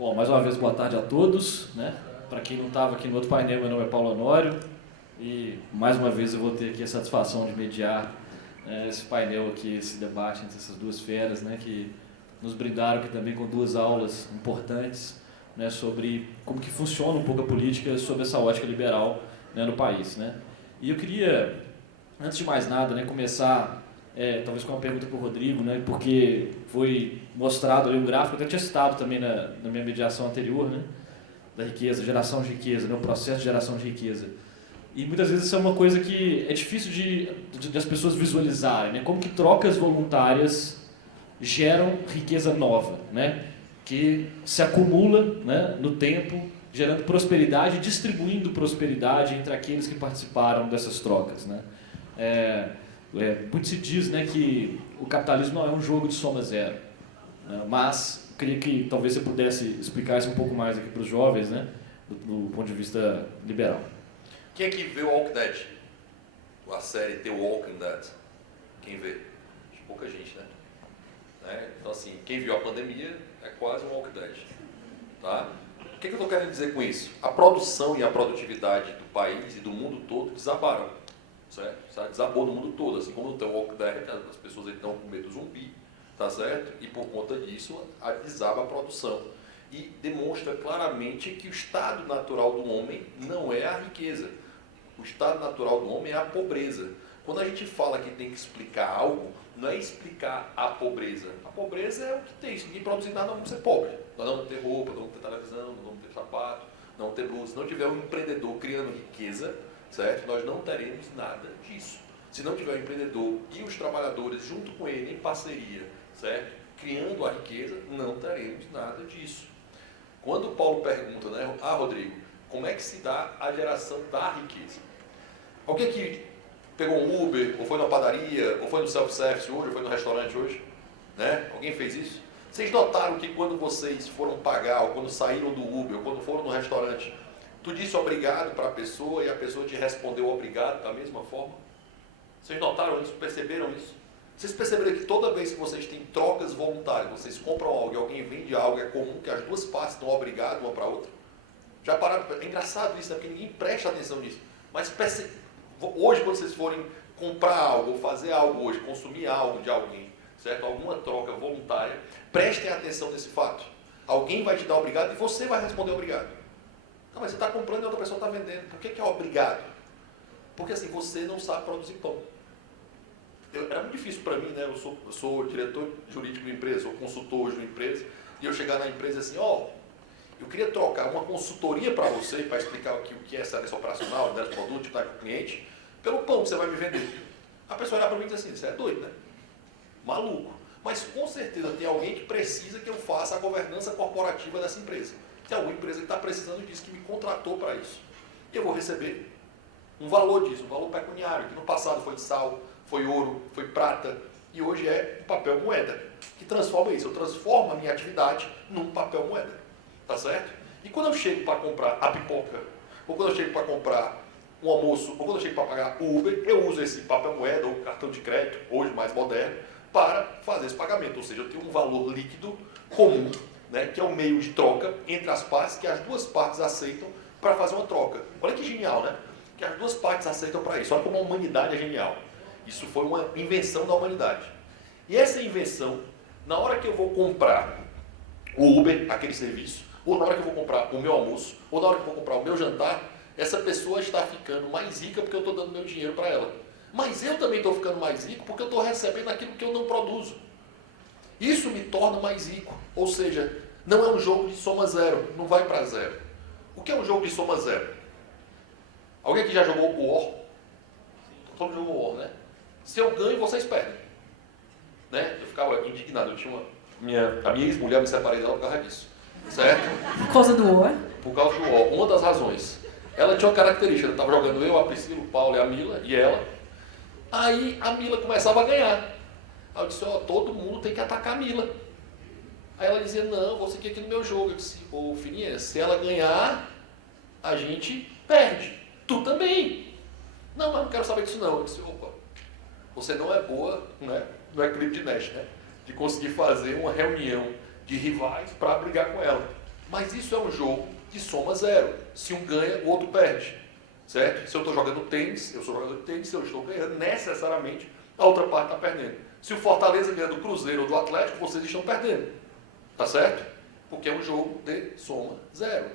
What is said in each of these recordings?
Bom, mais uma vez, boa tarde a todos, né? Para quem não estava aqui no outro painel, meu nome é Paulo Honório e mais uma vez eu vou ter aqui a satisfação de mediar esse painel aqui, esse debate entre essas duas feras, né? Que nos brindaram aqui também com duas aulas importantes, né? Sobre como que funciona um pouco a política sob essa ótica liberal, né, no país, né? E eu queria, antes de mais nada, né, começar talvez com uma pergunta para o Rodrigo, né, porque foi mostrado ali um gráfico, eu até tinha citado também na minha mediação anterior, né, da riqueza, geração de riqueza, né, o processo de geração de riqueza. E muitas vezes isso é uma coisa que é difícil de as pessoas visualizarem, né, como que trocas voluntárias geram riqueza nova, né, que se acumula, né, no tempo, gerando prosperidade e distribuindo prosperidade entre aqueles que participaram dessas trocas, né. Muito se diz, né, que o capitalismo não é um jogo de soma zero, né, mas eu queria que talvez você pudesse explicar isso um pouco mais aqui para os jovens, né, do ponto de vista liberal. Quem é que vê o Walking Dead? A série The Walking Dead? Quem vê? Pouca gente, né? Então assim, quem viu a pandemia é quase um Walking Dead. Tá? O que eu estou querendo dizer com isso? A produção e a produtividade do país e do mundo todo desabaram. Certo? Desabou no mundo todo, assim como no The Walking Dead, as pessoas estão com medo do zumbi, tá certo? E por conta disso, desaba a produção. E demonstra claramente que o estado natural do homem não é a riqueza. O estado natural do homem é a pobreza. Quando a gente fala que tem que explicar algo, não é explicar a pobreza. A pobreza é o que tem. Se ninguém produzir nada, nós vamos ser pobres. Nós não vamos ter roupa, não vamos ter televisão, não vamos ter sapato, não vamos ter blusa. Se não tiver um empreendedor criando riqueza, certo? Nós não teremos nada disso. Se não tiver o empreendedor e os trabalhadores junto com ele, em parceria, certo? Criando a riqueza, não teremos nada disso. Quando o Paulo pergunta, né, Rodrigo, como é que se dá a geração da riqueza? Alguém aqui pegou um Uber, ou foi na padaria, ou foi no self-service hoje, ou foi no restaurante hoje? Né? Alguém fez isso? Vocês notaram que quando vocês foram pagar, ou quando saíram do Uber, ou quando foram no restaurante, tu disse obrigado para a pessoa e a pessoa te respondeu obrigado da mesma forma? Vocês notaram isso? Perceberam isso? Vocês perceberam que toda vez que vocês têm trocas voluntárias, vocês compram algo e alguém vende algo, é comum que as duas partes estão obrigadas uma para a outra? Já pararam? É engraçado isso, né? Porque ninguém presta atenção nisso. Mas hoje, quando vocês forem comprar algo, ou fazer algo hoje, consumir algo de alguém, certo? Alguma troca voluntária, prestem atenção nesse fato. Alguém vai te dar obrigado e você vai responder obrigado. Não, mas você está comprando e a outra pessoa está vendendo. Por que é obrigado? Porque assim, você não sabe produzir pão. Era muito difícil para mim, né? Eu sou diretor jurídico de uma empresa, sou consultor hoje de uma empresa, e eu chegar na empresa assim, eu queria trocar uma consultoria para você, para explicar o que é essa operacional, né, produto, tipo, com o cliente, pelo pão que você vai me vender. A pessoa olhar para mim e diz assim, você é doido, né? Maluco. Mas com certeza tem alguém que precisa que eu faça a governança corporativa dessa empresa. Tem alguma empresa que está precisando disso, que me contratou para isso. E eu vou receber um valor disso, um valor pecuniário, que no passado foi de sal, foi ouro, foi prata, e hoje é papel moeda, que transforma isso. Eu transformo a minha atividade num papel moeda, tá certo? E quando eu chego para comprar a pipoca, ou quando eu chego para comprar um almoço, ou quando eu chego para pagar o Uber, eu uso esse papel moeda ou cartão de crédito, hoje mais moderno, para fazer esse pagamento. Ou seja, eu tenho um valor líquido comum, né, que é o meio de troca entre as partes, que as duas partes aceitam para fazer uma troca. Olha que genial, né? Que as duas partes aceitam para isso. Olha como a humanidade é genial. Isso foi uma invenção da humanidade. E essa invenção, na hora que eu vou comprar o Uber, aquele serviço, ou na hora que eu vou comprar o meu almoço, ou na hora que eu vou comprar o meu jantar, essa pessoa está ficando mais rica porque eu estou dando meu dinheiro para ela. Mas eu também estou ficando mais rico porque eu estou recebendo aquilo que eu não produzo. Isso me torna mais rico. Ou seja, não é um jogo de soma zero, não vai para zero. O que é um jogo de soma zero? Alguém aqui já jogou o War? Todo mundo jogou War, né? Se eu ganho, vocês perdem. Né? Eu ficava indignado. Eu tinha a minha ex-mulher, eu me separei dela por causa disso. Certo? Por causa do War? Por causa do War. Uma das razões. Ela tinha uma característica. Eu estava jogando eu, a Priscila, o Paulo e a Mila, e ela. Aí a Mila começava a ganhar. Aí eu disse, todo mundo tem que atacar a Mila. Aí ela dizia, não, você quer aqui no meu jogo. Eu disse, filhinha, se ela ganhar, a gente perde. Tu também. Não, mas não quero saber disso não. Eu disse, você não é boa, né? Não é clipe de Nash, né? De conseguir fazer uma reunião de rivais para brigar com ela. Mas isso é um jogo de soma zero. Se um ganha, o outro perde. Certo? Se eu estou jogando tênis, eu sou jogador de tênis, se eu estou ganhando, necessariamente a outra parte está perdendo. Se o Fortaleza ganha do Cruzeiro ou do Atlético, vocês estão perdendo. Tá certo? Porque é um jogo de soma zero.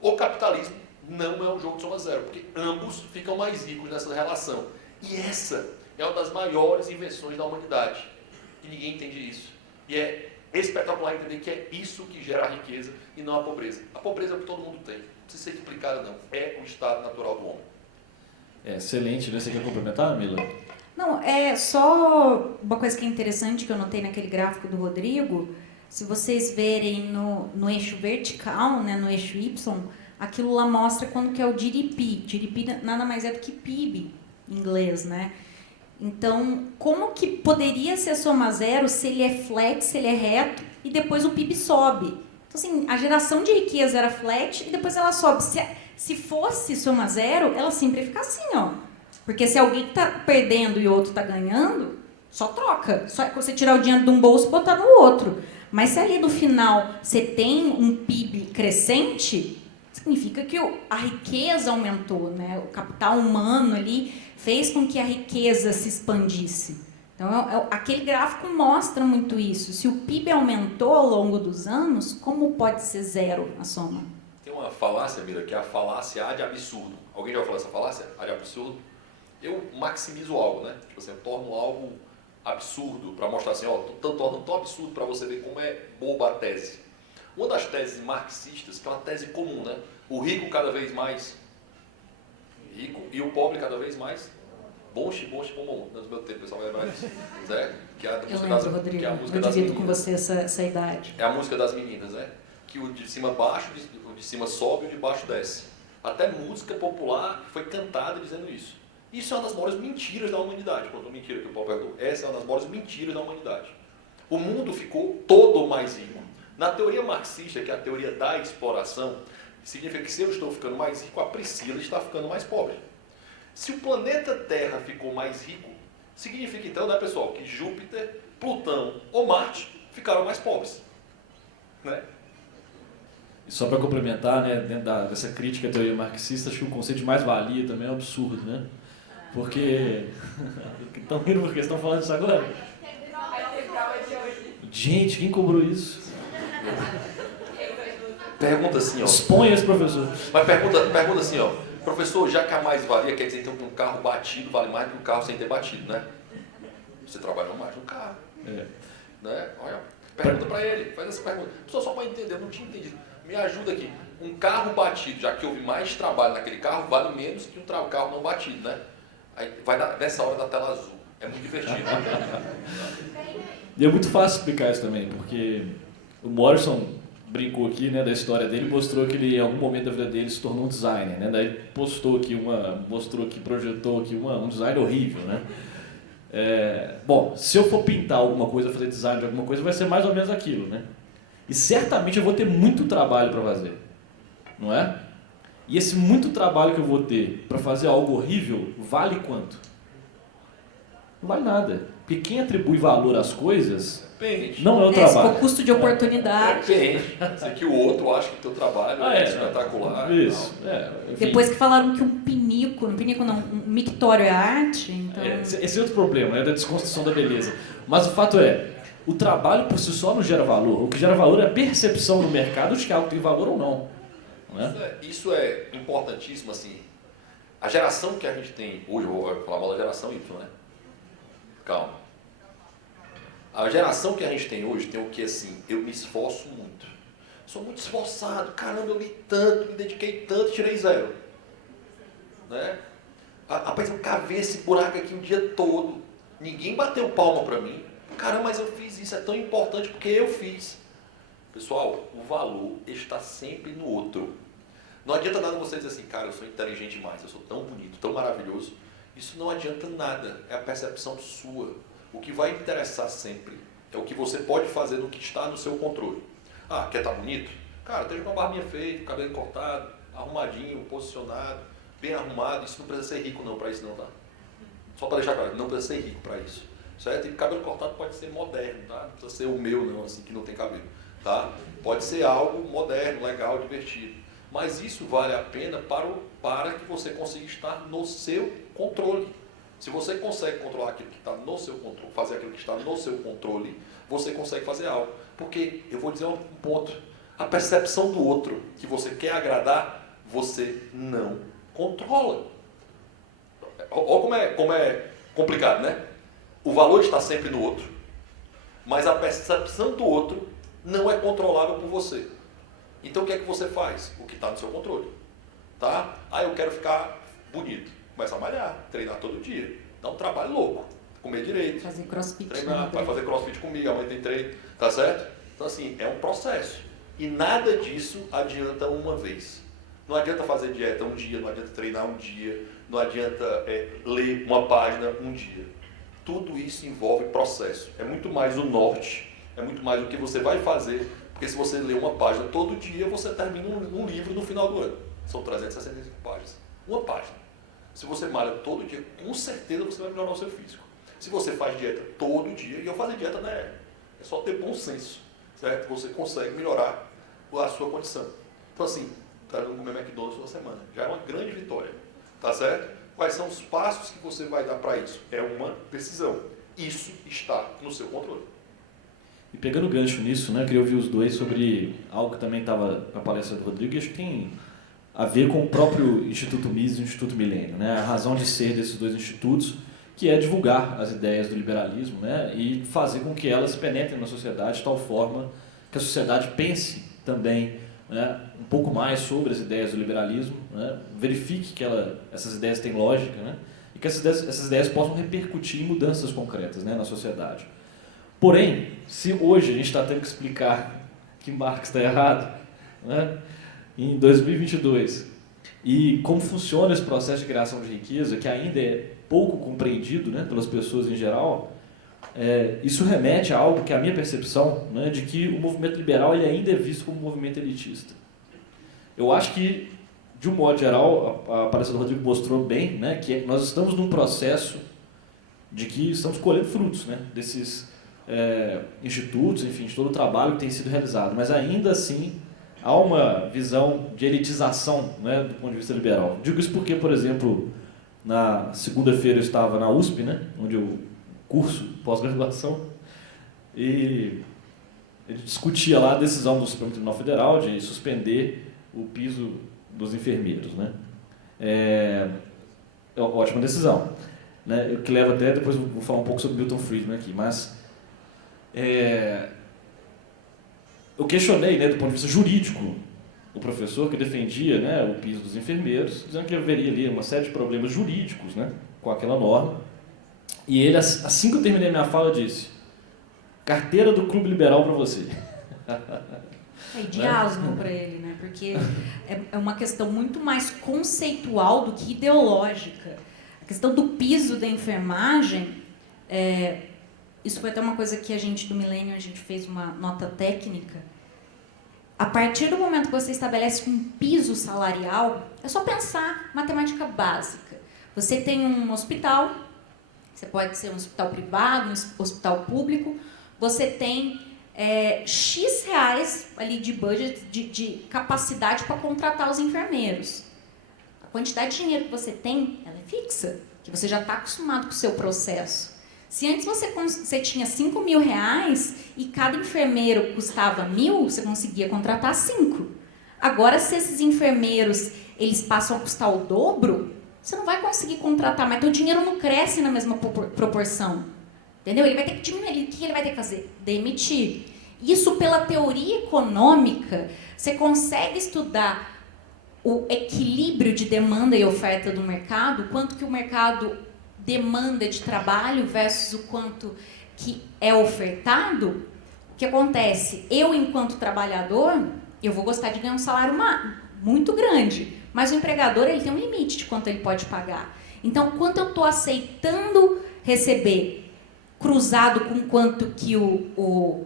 O capitalismo não é um jogo de soma zero, porque ambos ficam mais ricos nessa relação. E essa é uma das maiores invenções da humanidade. E ninguém entende isso. E é espetacular entender que é isso que gera a riqueza e não a pobreza. A pobreza é o que todo mundo tem. Não precisa ser explicada, não. É o estado natural do homem. Excelente, né? Você quer complementar, Mila? Não, é só uma coisa que é interessante que eu notei naquele gráfico do Rodrigo. Se vocês verem no eixo vertical, né, no eixo Y, aquilo lá mostra quando que é o GDP. GDP nada mais é do que PIB em inglês, né? Então, como que poderia ser soma zero se ele é flat, se ele é reto, e depois o PIB sobe? Então, assim, a geração de riqueza era flat e depois ela sobe. Se fosse soma zero, ela sempre ia ficar assim, ó. Porque se alguém está perdendo e o outro está ganhando, só troca. Só é você tirar o dinheiro de um bolso e botar no outro. Mas se ali no final você tem um PIB crescente, significa que a riqueza aumentou, né? O capital humano ali fez com que a riqueza se expandisse. Então, aquele gráfico mostra muito isso. Se o PIB aumentou ao longo dos anos, como pode ser zero a soma? Tem uma falácia, Mira, que é a falácia ad absurdo. Alguém já falou essa falácia? Ad absurdo? Eu maximizo algo, né? Tipo assim, eu torno algo absurdo para mostrar assim, ó, torno tão absurdo para você ver como é boba a tese. Uma das teses marxistas, que é uma tese comum, né? O rico cada vez mais rico e o pobre cada vez mais bom. No meu tempo, o pessoal vai lembrar disso, certo? Que é a música das, Rodrigo, que é a música eu das divido meninas. com você essa idade. É a música das meninas, né? Que o de cima baixa, o de cima sobe e o de baixo desce. Até música popular foi cantada dizendo isso. Isso é uma das maiores mentiras da humanidade. Pronto, mentira que o Paulo perguntou. Essa é uma das maiores mentiras da humanidade. O mundo ficou todo mais rico. Na teoria marxista, que é a teoria da exploração, significa que se eu estou ficando mais rico, a Priscila está ficando mais pobre. Se o planeta Terra ficou mais rico, significa então, né, pessoal, que Júpiter, Plutão ou Marte ficaram mais pobres. Né? E só para complementar, né, dentro dessa crítica à teoria marxista, acho que o conceito de mais-valia também é um absurdo, né? Porque... Estão rindo porque estão falando isso agora? Gente, quem cobrou isso? Pergunta assim, ó. Exponha esse professor. Mas pergunta assim, ó. Professor, já que a mais-valia quer dizer então que um carro batido vale mais do que um carro sem ter batido, né? Você trabalhou mais no carro. É. Né? Olha, pergunta para ele, faz essa pergunta. Só para entender, eu não tinha entendido. Me ajuda aqui. Um carro batido, já que houve mais trabalho naquele carro, vale menos que um carro não batido, né? Aí vai nessa hora da tela azul. É muito divertido. E é muito fácil explicar isso também, porque o Morrison brincou aqui, né, da história dele, mostrou que ele em algum momento da vida dele se tornou um designer, né? Daí projetou aqui um design horrível, né? Bom, se eu for pintar alguma coisa, fazer design de alguma coisa, vai ser mais ou menos aquilo, né? E certamente eu vou ter muito trabalho para fazer, não é? E esse muito trabalho que eu vou ter para fazer algo horrível, vale quanto? Não vale nada. Porque quem atribui valor às coisas Depende. não é o trabalho. O custo de oportunidade. Depende. Se que o outro acha que o teu trabalho é espetacular. Isso. Depois que falaram que um pinico não, um mictório é arte, então... Esse é outro problema, né, da desconstrução da beleza. Mas o fato é, o trabalho por si só não gera valor. O que gera valor é a percepção no mercado de que algo tem valor ou não. Isso é importantíssimo, assim. A geração que a gente tem hoje, eu vou falar mal da geração Y, né? Calma. A geração que a gente tem hoje tem o que, assim, eu me esforço muito. Sou muito esforçado, caramba, eu li tanto, me dediquei tanto, tirei 0. Né? Rapaz, eu cavei esse buraco aqui o dia todo. Ninguém bateu palma pra mim. Caramba, mas eu fiz isso, é tão importante porque eu fiz. Pessoal, o valor está sempre no outro. Não adianta nada você dizer assim, cara, eu sou inteligente demais, eu sou tão bonito, tão maravilhoso. Isso não adianta nada, é a percepção sua. O que vai interessar sempre é o que você pode fazer no que está no seu controle. Ah, quer estar bonito? Cara, esteja com a barbinha feita, cabelo cortado, arrumadinho, posicionado, bem arrumado. Isso não precisa ser rico não, para isso não, tá? Só para deixar claro, não precisa ser rico para isso. Certo? E cabelo cortado pode ser moderno, tá? Não precisa ser o meu não, assim, que não tem cabelo. Tá? Pode ser algo moderno, legal, divertido. Mas isso vale a pena para que você consiga estar no seu controle. Se você consegue controlar aquilo que está no seu controle, fazer aquilo que está no seu controle, você consegue fazer algo. Porque, eu vou dizer um ponto, a percepção do outro que você quer agradar, você não controla. Olha como é complicado, né? O valor está sempre no outro, mas a percepção do outro não é controlável por você. Então o que é que você faz? O que está no seu controle. Tá? Eu quero ficar bonito. Começa a malhar, treinar todo dia. Dá um trabalho louco. Comer direito. Fazer crossfit. Treinar, vai fazer crossfit comigo, amanhã tem treino. Tá certo? Então assim, é um processo. E nada disso adianta uma vez. Não adianta fazer dieta um dia, não adianta treinar um dia, não adianta ler uma página um dia. Tudo isso envolve processo. É muito mais o norte, é muito mais o que você vai fazer. Porque se você ler uma página todo dia, você termina um livro no final do ano. São 365 páginas. Uma página. Se você malha todo dia, com certeza você vai melhorar o seu físico. Se você faz dieta todo dia, e eu fazer dieta não é só ter bom senso, certo? Você consegue melhorar a sua condição. Então assim, tá não comer McDonald's toda semana. Já é uma grande vitória. Tá certo? Quais são os passos que você vai dar para isso? É uma decisão. Isso está no seu controle. E pegando gancho nisso, né, eu queria ouvir os dois sobre algo que também estava na palestra do Rodrigo, e acho que tem a ver com o próprio Instituto Mises e o Instituto Milênio, né, a razão de ser desses dois institutos, que é divulgar as ideias do liberalismo, né, e fazer com que elas penetrem na sociedade de tal forma que a sociedade pense também, né, um pouco mais sobre as ideias do liberalismo, né, verifique que essas ideias têm lógica, né, e que essas ideias possam repercutir em mudanças concretas, né, na sociedade. Porém, se hoje a gente está tendo que explicar que Marx está errado, né, em 2022, e como funciona esse processo de criação de riqueza, que ainda é pouco compreendido, né, pelas pessoas em geral, isso remete a algo que é a minha percepção, né, de que o movimento liberal ele ainda é visto como um movimento elitista. Eu acho que, de um modo geral, a palestra do Rodrigo mostrou bem, né, que nós estamos num processo de que estamos colhendo frutos, né, desses institutos, enfim, de todo o trabalho que tem sido realizado, mas ainda assim há uma visão de elitização, né, do ponto de vista liberal. Digo isso porque, por exemplo, na segunda-feira eu estava na USP, né, onde eu curso pós-graduação, e ele discutia lá a decisão do Supremo Tribunal Federal de suspender o piso dos enfermeiros, né. É uma ótima decisão, né, que leva até, depois vou falar um pouco sobre Milton Friedman aqui, mas eu questionei, né, do ponto de vista jurídico, o professor que defendia, né, o piso dos enfermeiros, dizendo que haveria ali uma série de problemas jurídicos, né, com aquela norma. E ele, assim que eu terminei a minha fala, disse: carteira do Clube Liberal para você. De asno para ele, né? Porque é uma questão muito mais conceitual do que ideológica. A questão do piso da enfermagem, isso foi até uma coisa que a gente do Milênio, a gente fez uma nota técnica. A partir do momento que você estabelece um piso salarial, é só pensar matemática básica. Você tem um hospital, você pode ser um hospital privado, um hospital público, você tem X reais ali de budget, de capacidade para contratar os enfermeiros. A quantidade de dinheiro que você tem, ela é fixa, que você já está acostumado com o seu processo. Se antes você tinha 5 mil reais e cada enfermeiro custava 1.000, você conseguia contratar 5. Agora, se esses enfermeiros eles passam a custar o dobro, você não vai conseguir contratar, mas teu dinheiro não cresce na mesma proporção. Entendeu? Ele vai ter que diminuir. O que ele vai ter que fazer? Demitir. Isso, pela teoria econômica, você consegue estudar o equilíbrio de demanda e oferta do mercado, quanto que o mercado demanda de trabalho versus o quanto que é ofertado. O que acontece? Eu, enquanto trabalhador, eu vou gostar de ganhar um salário muito grande, mas o empregador ele tem um limite de quanto ele pode pagar. Então, quanto eu estou aceitando receber cruzado com quanto que o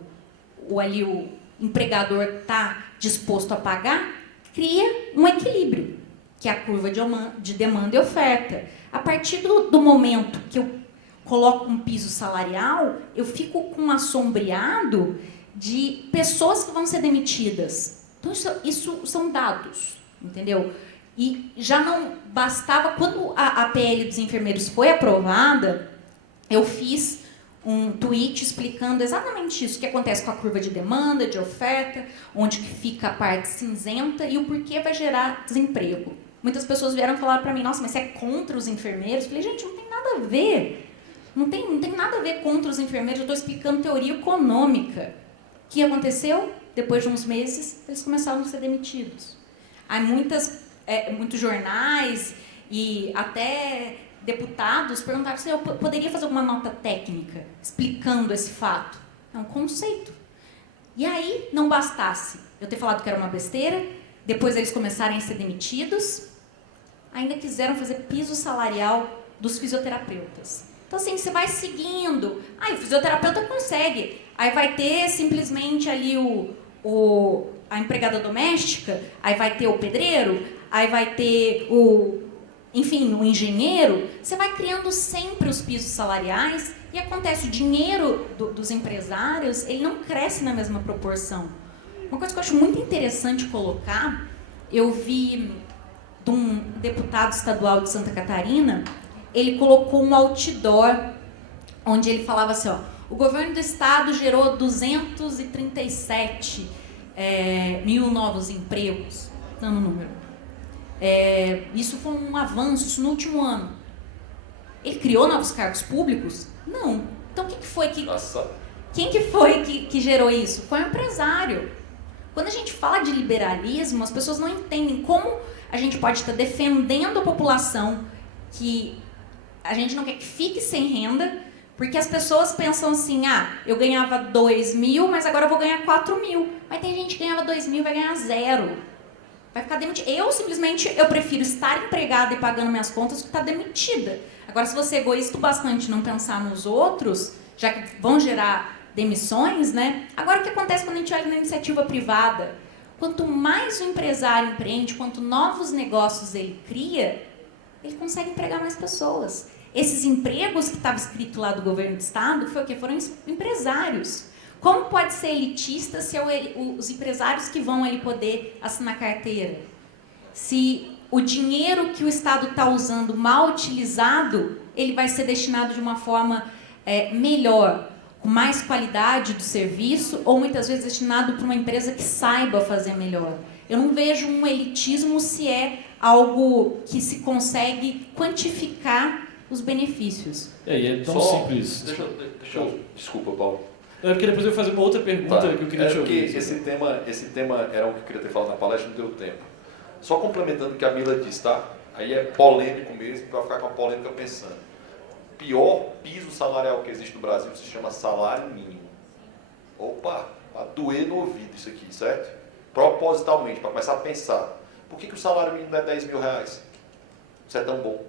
empregador está disposto a pagar, cria um equilíbrio, que é a curva de demanda e oferta. A partir do momento que eu coloco um piso salarial, eu fico com um assombreado de pessoas que vão ser demitidas. Então, isso são dados, entendeu? E já não bastava, quando a PL dos enfermeiros foi aprovada, eu fiz um tweet explicando exatamente isso, o que acontece com a curva de demanda, de oferta, onde que fica a parte cinzenta e o porquê vai gerar desemprego. Muitas pessoas vieram falar para mim, nossa, mas você é contra os enfermeiros? Eu falei, gente, não tem nada a ver. Não tem nada a ver contra os enfermeiros, eu estou explicando teoria econômica. O que aconteceu? Depois de uns meses, eles começaram a ser demitidos. Há muitos jornais e até deputados perguntaram se eu poderia fazer alguma nota técnica explicando esse fato. É um conceito. E aí, não bastasse eu ter falado que era uma besteira, depois eles começarem a ser demitidos, ainda quiseram fazer piso salarial dos fisioterapeutas. Então, assim, você vai seguindo. O fisioterapeuta consegue. Aí vai ter simplesmente ali a empregada doméstica, aí vai ter o pedreiro, aí vai ter o engenheiro. Você vai criando sempre os pisos salariais e acontece, o dinheiro dos empresários, ele não cresce na mesma proporção. Uma coisa que eu acho muito interessante colocar, eu vi de um deputado estadual de Santa Catarina, ele colocou um outdoor onde ele falava assim, o governo do estado gerou 237 mil novos empregos, dando o número. Isso foi um avanço, isso no último ano. Ele criou novos cargos públicos? Não. Então quem que foi que gerou isso? Foi um empresário. Quando a gente fala de liberalismo, as pessoas não entendem como a gente pode estar defendendo a população que a gente não quer que fique sem renda, porque as pessoas pensam assim, eu ganhava 2 mil, mas agora eu vou ganhar 4 mil. Mas tem gente que ganhava 2 mil e vai ganhar 0. Vai ficar demitida. Eu prefiro estar empregada e pagando minhas contas do que estar demitida. Agora, se você é egoísta o bastante não pensar nos outros, já que vão gerar demissões, né? Agora, o que acontece quando a gente olha na iniciativa privada? Quanto mais o empresário empreende, quanto novos negócios ele cria, ele consegue empregar mais pessoas. Esses empregos que estava escrito lá do governo do estado, foi o quê? Foram empresários. Como pode ser elitista se os empresários que vão ali poder assinar carteira? Se o dinheiro que o estado está usando mal utilizado, ele vai ser destinado de uma forma melhor, com mais qualidade do serviço, ou muitas vezes destinado para uma empresa que saiba fazer melhor. Eu não vejo um elitismo se é algo que se consegue quantificar os benefícios. E é tão simples. Desculpa, Paulo. É porque depois eu vou fazer uma outra pergunta que eu queria te ouvir. Esse tema era o que eu queria ter falado na palestra, não deu tempo. Só complementando o que a Mila disse, tá? Aí é polêmico mesmo, para ficar com a polêmica pensando. O pior piso salarial que existe no Brasil se chama salário mínimo. Opa, vai doer no ouvido isso aqui, certo? Propositalmente, para começar a pensar. Por que o salário mínimo é 10 mil reais? Isso é tão bom.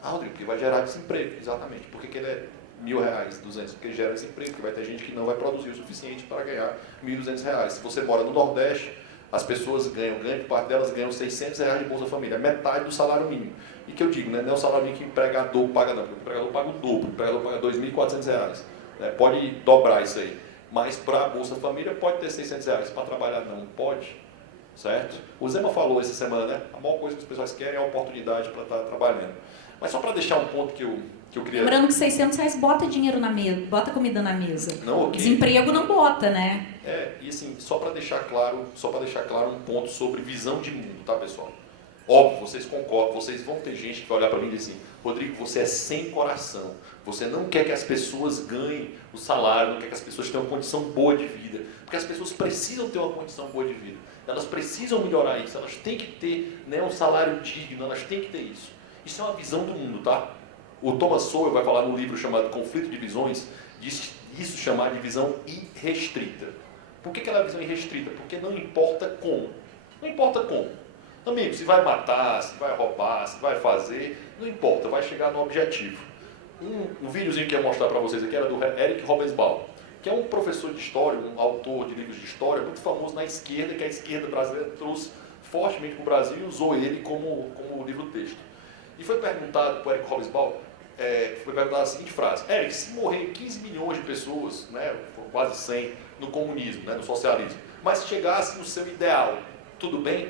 Rodrigo, porque vai gerar desemprego, exatamente. Por que ele é R$1.000, 200? Porque ele gera desemprego, porque vai ter gente que não vai produzir o suficiente para ganhar R$1.200. Se você mora no Nordeste, as pessoas grande parte delas ganham R$600 de Bolsa Família, metade do salário mínimo. E que eu digo, né, não é o salário mínimo que o empregador paga, não, porque o empregador paga o dobro, o empregador paga R$2.400. Né, pode dobrar isso aí. Mas para a Bolsa Família pode ter R$600, para trabalhar não pode. Certo? O Zema falou essa semana, né? A maior coisa que as pessoas querem é a oportunidade para estar trabalhando. Mas só para deixar um ponto que eu queria... Lembrando que R$600 bota dinheiro na mesa, bota comida na mesa. Não, okay. Desemprego não bota, né? E assim, só para deixar claro um ponto sobre visão de mundo, tá, pessoal? Óbvio, vocês concordam, vocês vão ter gente que vai olhar para mim e dizer assim, Rodrigo, você é sem coração, você não quer que as pessoas ganhem o salário, não quer que as pessoas tenham uma condição boa de vida, porque as pessoas precisam ter uma condição boa de vida, elas precisam melhorar isso, elas têm que ter, né, um salário digno, elas têm que ter isso. Isso é uma visão do mundo, tá? O Thomas Sowell vai falar no livro chamado Conflito de Visões, diz isso chamar de visão irrestrita. Por que ela é visão irrestrita? Porque não importa como. Não importa como. Amigo, se vai matar, se vai roubar, se vai fazer, não importa, vai chegar no objetivo. Um videozinho que eu ia mostrar para vocês aqui era do Eric Hobsbawm, que é um professor de história, um autor de livros de história, muito famoso na esquerda, que a esquerda brasileira trouxe fortemente para o Brasil e usou ele como livro-texto. E foi perguntado para o Eric Hobsbawm, foi perguntada a seguinte frase: Eric, se morrer 15 milhões de pessoas, né, quase 100 no comunismo, né, no socialismo. Mas se chegasse no seu ideal, tudo bem?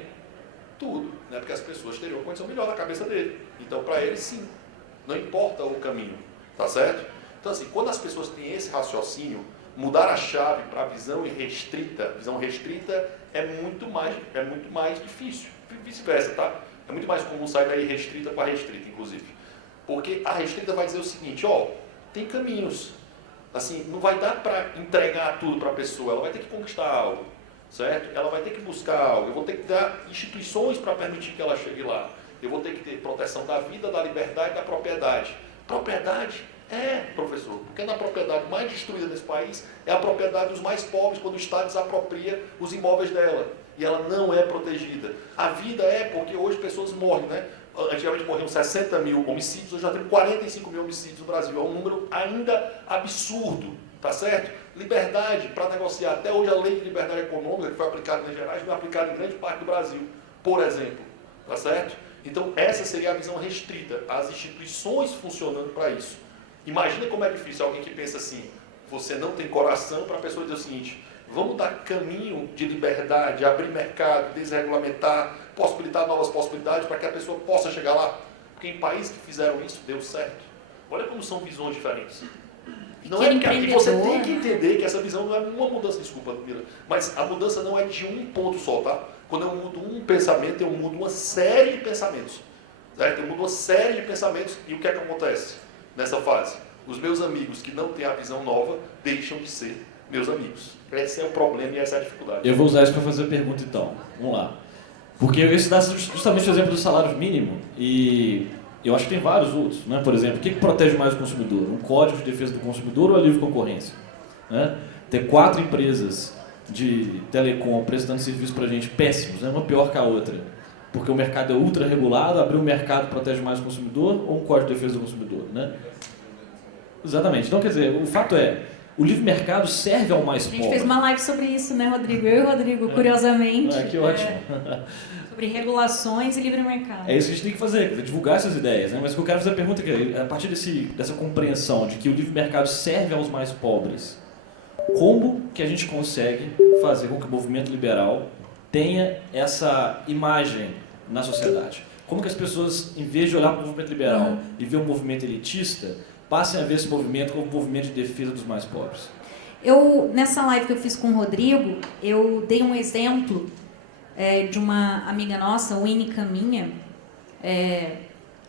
Tudo, né, porque as pessoas teriam uma condição melhor na cabeça dele. Então, para ele, sim. Não importa o caminho, tá certo? Então, assim, quando as pessoas têm esse raciocínio, mudar a chave para a visão restrita é muito mais difícil. Vice-versa, tá? É muito mais comum sair da irrestrita para a restrita, inclusive. Porque a restrita vai dizer o seguinte, ó, tem caminhos. Assim, não vai dar para entregar tudo para a pessoa, ela vai ter que conquistar algo, certo? Ela vai ter que buscar algo, eu vou ter que dar instituições para permitir que ela chegue lá. Eu vou ter que ter proteção da vida, da liberdade e da propriedade. Propriedade? Professor, porque na propriedade mais destruída desse país é a propriedade dos mais pobres, quando o Estado desapropria os imóveis dela. E ela não é protegida. A vida porque hoje pessoas morrem, né? Antigamente morriam 60 mil homicídios, hoje já tem 45 mil homicídios no Brasil. É um número ainda absurdo, tá certo? Liberdade para negociar. Até hoje a lei de liberdade econômica, que foi aplicada em Minas Gerais, não é aplicada em grande parte do Brasil, por exemplo, tá certo? Então, essa seria a visão restrita, as instituições funcionando para isso. Imagina como é difícil alguém que pensa assim, você não tem coração, para a pessoa dizer o seguinte, vamos dar caminho de liberdade, abrir mercado, desregulamentar, possibilitar novas possibilidades para que a pessoa possa chegar lá. Porque em países que fizeram isso, deu certo. Olha como são visões diferentes. Não é porque aqui você tem que entender que essa visão não é uma mudança, desculpa, Mila, mas a mudança não é de um ponto só, tá? Quando eu mudo um pensamento, eu mudo uma série de pensamentos. Certo? Eu mudo uma série de pensamentos e o que é que acontece nessa fase? Os meus amigos que não têm a visão nova deixam de ser meus amigos. Esse é o problema e essa é a dificuldade. Eu vou usar isso para fazer a pergunta então. Vamos lá. Porque eu ia citar justamente o exemplo do salário mínimo e eu acho que tem vários outros. Né? Por exemplo, o que protege mais o consumidor? Um código de defesa do consumidor ou a livre concorrência? Né? Ter 4 empresas de telecom prestando serviço para a gente péssimos, né? Uma pior que a outra. Porque o mercado é ultra regulado, abrir um mercado protege mais o consumidor ou um código de defesa do consumidor? Né? Exatamente. Então, quer dizer, o fato é, o livre mercado serve ao mais pobre. A gente fez uma live sobre isso, né, Rodrigo? Eu e o Rodrigo, curiosamente. Que ótimo. Sobre regulações e livre mercado. É isso que a gente tem que fazer, quer dizer, divulgar essas ideias. Né? Mas o que eu quero fazer a pergunta é, a partir dessa compreensão de que o livre mercado serve aos mais pobres, como que a gente consegue fazer com que o movimento liberal tenha essa imagem na sociedade? Como que as pessoas, em vez de olhar para o movimento liberal e ver um movimento elitista, passem a ver esse movimento como um movimento de defesa dos mais pobres? Nessa live que eu fiz com o Rodrigo, eu dei um exemplo de uma amiga nossa, Winnie Caminha.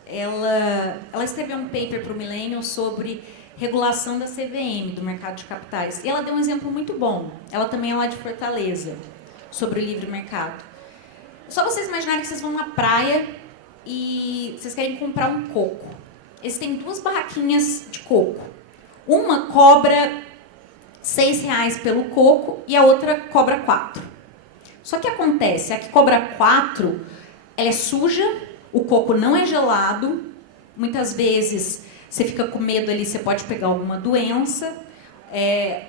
Ela escreveu um paper para o Millennium sobre regulação da CVM, do mercado de capitais. E ela deu um exemplo muito bom. Ela também é lá de Fortaleza, sobre o livre mercado. Só vocês imaginarem que vocês vão na praia e vocês querem comprar um coco. Eles têm 2 barraquinhas de coco. Uma cobra R$6 pelo coco e a outra cobra 4. Só que acontece, a que cobra 4, ela é suja, o coco não é gelado, muitas vezes você fica com medo ali, você pode pegar alguma doença.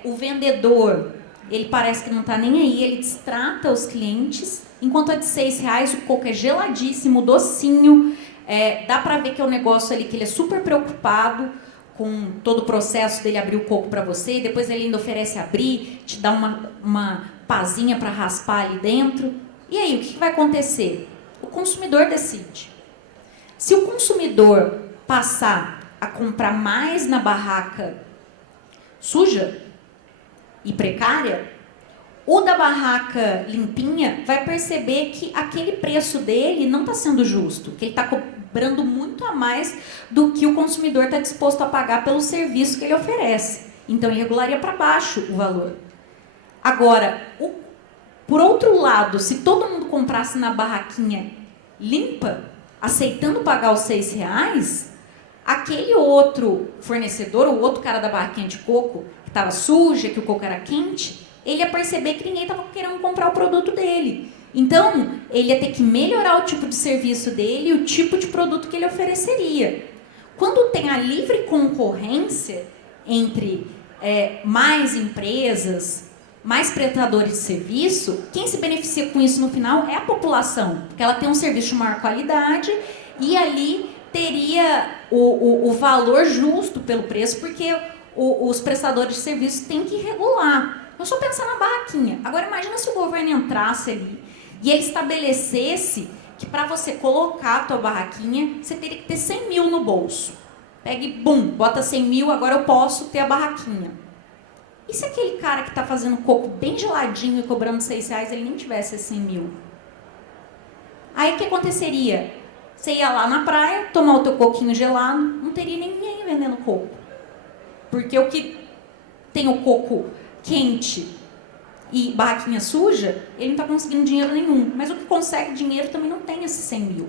O vendedor, ele parece que não está nem aí, ele destrata os clientes, enquanto a de R$6, o coco é geladíssimo, docinho, dá para ver que é um negócio ali que ele é super preocupado com todo o processo dele abrir o coco para você, e depois ele ainda oferece abrir, te dá uma pazinha para raspar ali dentro. E aí, o que vai acontecer? O consumidor decide. Se o consumidor passar a comprar mais na barraca suja e precária, o da barraca limpinha vai perceber que aquele preço dele não está sendo justo, que ele está cobrando muito a mais do que o consumidor está disposto a pagar pelo serviço que ele oferece. Então, ele regularia para baixo o valor. Agora, por outro lado, se todo mundo comprasse na barraquinha limpa, aceitando pagar os R$6, aquele outro fornecedor, o outro cara da barraquinha de coco, que estava suja, que o coco era quente, ele ia perceber que ninguém estava querendo comprar o produto dele. Então, ele ia ter que melhorar o tipo de serviço dele e o tipo de produto que ele ofereceria. Quando tem a livre concorrência entre mais empresas, mais prestadores de serviço, quem se beneficia com isso no final é a população, porque ela tem um serviço de maior qualidade e ali teria o valor justo pelo preço, porque os prestadores de serviços têm que regular. Eu só pensar na barraquinha. Agora imagina se o governo entrasse ali e ele estabelecesse que para você colocar a tua barraquinha, você teria que ter 100 mil no bolso. Pega e bum, bota 100 mil, agora eu posso ter a barraquinha. E se aquele cara que está fazendo coco bem geladinho e cobrando R$6, ele nem tivesse 100 mil? Aí o que aconteceria? Você ia lá na praia, tomar o teu coquinho gelado, não teria ninguém vendendo coco. Porque o que tem o coco quente e barraquinha suja, ele não está conseguindo dinheiro nenhum. Mas o que consegue dinheiro também não tem esses 100 mil.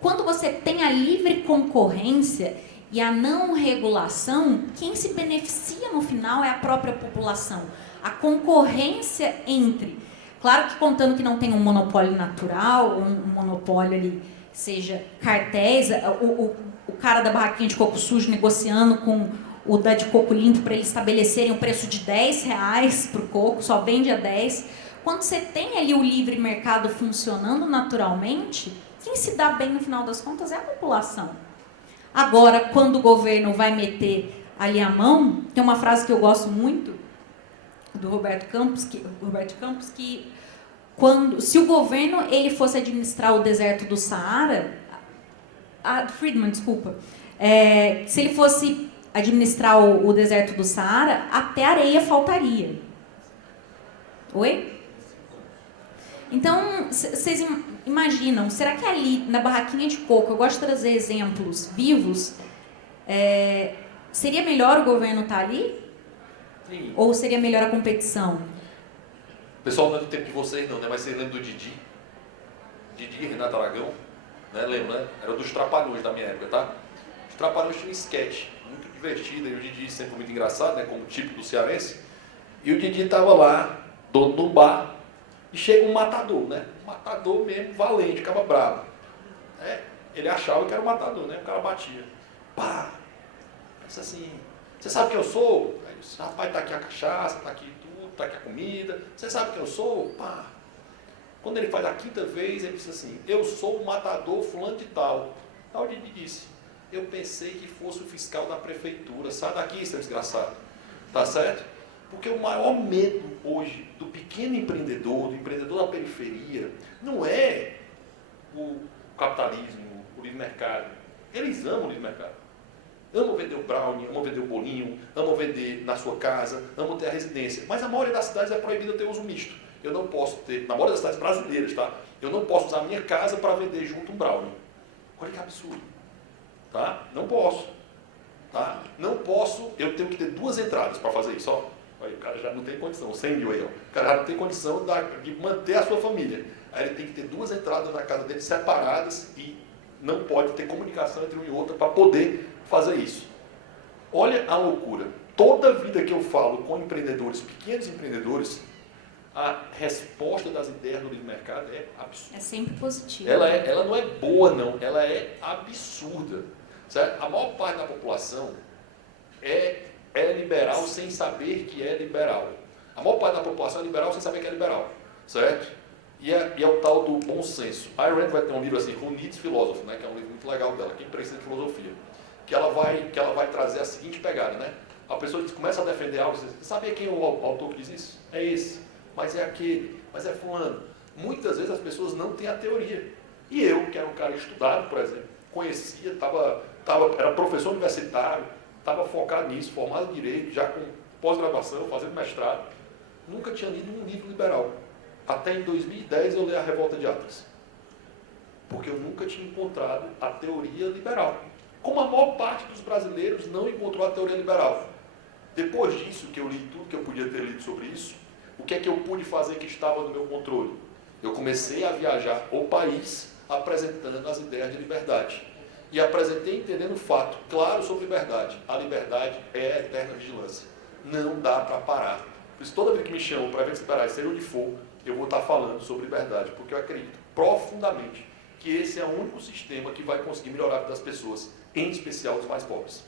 Quando você tem a livre concorrência e a não regulação, quem se beneficia no final é a própria população. A concorrência entre, claro que contando que não tem um monopólio natural, um monopólio ali, seja cartéis, o cara da barraquinha de coco sujo negociando com o da de coco limpo para eles estabelecerem um preço de R$10 para o coco, só vende a 10. Quando você tem ali o livre mercado funcionando naturalmente, quem se dá bem no final das contas é a população. Agora, quando o governo vai meter ali a mão, tem uma frase que eu gosto muito, do Roberto Campos, que se o governo ele fosse administrar o deserto do Saara, Friedman, desculpa, se ele fosse administrar o deserto do Saara, até areia faltaria. Oi? Então, vocês imaginam, será que ali na barraquinha de coco, eu gosto de trazer exemplos vivos, seria melhor o governo estar ali? Sim. Ou seria melhor a competição? O pessoal não é do tempo de vocês não, né? Mas vocês lembram do Didi? Didi, Renato Aragão, né? Lembra, né? Era dos Trapalhões da minha época, tá? Os Trapalhões tinham um sketch muito divertido, e o Didi sempre muito engraçado, né? Como típico do cearense. E o Didi estava lá, dono de um bar, e chega um matador, né? Um matador mesmo, valente, caba bravo. Ele achava que era um matador, né? O cara batia. Pá! Disse assim, você sabe quem eu sou? Aí disse, rapaz, tá aqui a cachaça, tá aqui tudo, tá aqui a comida. Você sabe quem eu sou? Pá! Quando ele faz a quinta vez, ele disse assim, eu sou o matador fulano de tal. Aí o Didi disse, eu pensei que fosse o fiscal da prefeitura. Sai daqui, seu desgraçado. Tá certo? Porque o maior medo hoje do pequeno empreendedor, do empreendedor da periferia, não é o capitalismo, o livre mercado. Eles amam o livre mercado. Amam vender o brownie, amam vender o bolinho, amam vender na sua casa, amam ter a residência. Mas a maioria das cidades é proibida ter uso misto. Eu não posso ter, na maioria das cidades brasileiras, tá? Eu não posso usar a minha casa para vender junto um brownie. Olha que absurdo. Tá? Não posso. Tá? Não posso, eu tenho que ter 2 entradas para fazer isso, ó. Aí o cara já não tem condição, 100 mil aí, ó. O cara já não tem condição de manter a sua família. Aí ele tem que ter 2 entradas na casa dele separadas e não pode ter comunicação entre um e outro para poder fazer isso. Olha a loucura. Toda vida que eu falo com empreendedores, pequenos empreendedores, a resposta das ideias do livre mercado é absurda. É sempre positiva. Ela não é boa, não. Ela é absurda. Certo? A maior parte da população é liberal sem saber que é liberal. A maior parte da população é liberal sem saber que é liberal. Certo? E é o tal do bom senso. A Ayn Rand vai ter um livro assim, Who Needs Philosophy, né, que é um livro muito legal dela, quem precisa de filosofia. Que ela vai trazer a seguinte pegada, né? A pessoa começa a defender algo e diz, sabia quem é o autor que diz isso? É esse, mas é aquele, mas é fulano. Muitas vezes as pessoas não têm a teoria. E eu, que era um cara estudado, por exemplo, conhecia, era professor universitário, estava focado nisso, formado em Direito, já com pós-graduação, fazendo mestrado, nunca tinha lido um livro liberal. Até em 2010 eu li A Revolta de Atlas. Porque eu nunca tinha encontrado a teoria liberal. Como a maior parte dos brasileiros não encontrou a teoria liberal. Depois disso, que eu li tudo que eu podia ter lido sobre isso, o que é que eu pude fazer que estava no meu controle? Eu comecei a viajar o país apresentando as ideias de liberdade. E apresentei entendendo o fato claro sobre liberdade. A liberdade é a eterna vigilância. Não dá para parar. Por isso, toda vez que me chamam para eventos liberais, seja onde for, eu vou estar falando sobre liberdade, porque eu acredito profundamente que esse é o único sistema que vai conseguir melhorar a vida das pessoas, em especial dos mais pobres.